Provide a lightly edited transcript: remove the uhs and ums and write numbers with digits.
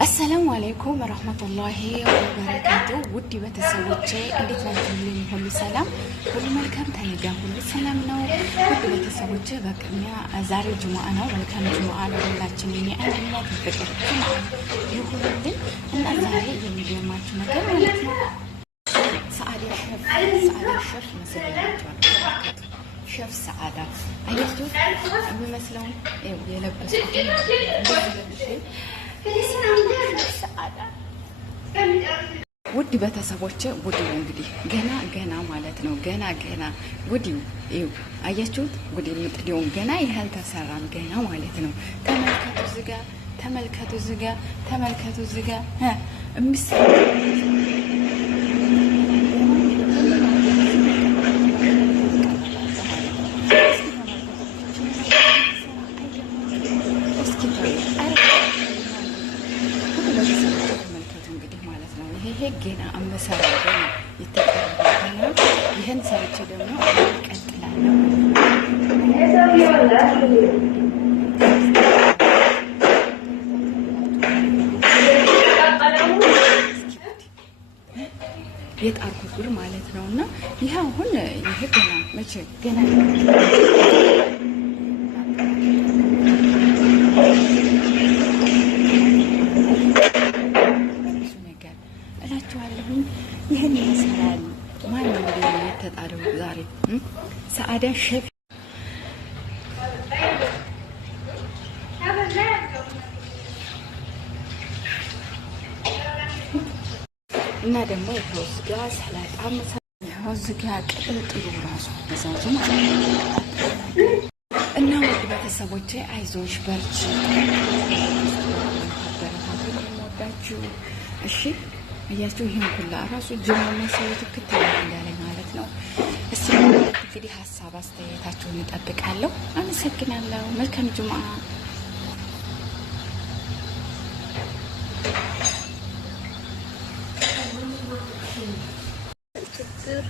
السلام عليكم ورحمة الله وبركاته. ودي بتسوتشي እንዴት ናችሁ? ሁሉ ሰላም ሁሉ መልካም ታይጋ ሁሉ ሰላም ነው። ውድ ቤተሰቦቼ በቅድሚያ ዛሬ ጁሙአ ነው። መልካም ጁሙአ ለሁላችን የአንድነት ፍቅር ጁሙአ ይሁንልን እና ዛሬ የሚገርማችሁ ነገር ማለት ነው ሰዓዳ ሸፍ መስላችኋል። ሸፍ ሰዓዳ አያችሁ የሚመስለውን የለበስኩት ውድ ቤተሰቦቼ ውድ እንግዲህ ገና ማለት ነው ገና ውድ ይው አያችሁት ጉድ የምጥዲውን ገና ይሄል ተሰራም ገና ማለት ነው። ተመልከቱ ዝጋ ይሄ ገና አመሰራው ገና ይተቀበልና ይሄን ሰርቼ ደግሞ ቀጥላለሁ። የጣርኩት ጉር ማለት ነውና ይሄ አሁን ይሄ ገና መቼ ገና ይሄን ይመስላል። ማን ነው የተጣለው ዛሬ? ሰዓዳ ሸፍ እና ደግሞ የተወስጋ ሰላጣ መሰለኝ ቅጥልጥሉ ራሱ በዛዙ ማለት ነው። እና ውድ ቤተሰቦቼ አይዞሽ በርቺ፣ አበረታቱ፣ ወዳችሁ እሺ እያችሁ ይሄን ሁላ ራሱ ጀምሮ መሰለው ትክክል እንዳለኝ ማለት ነው። እስቲ እንግዲህ ሀሳብ አስተያየታችሁን እጠብቃለሁ። አመሰግናለሁ። መልካም ጁሙአ። ችግር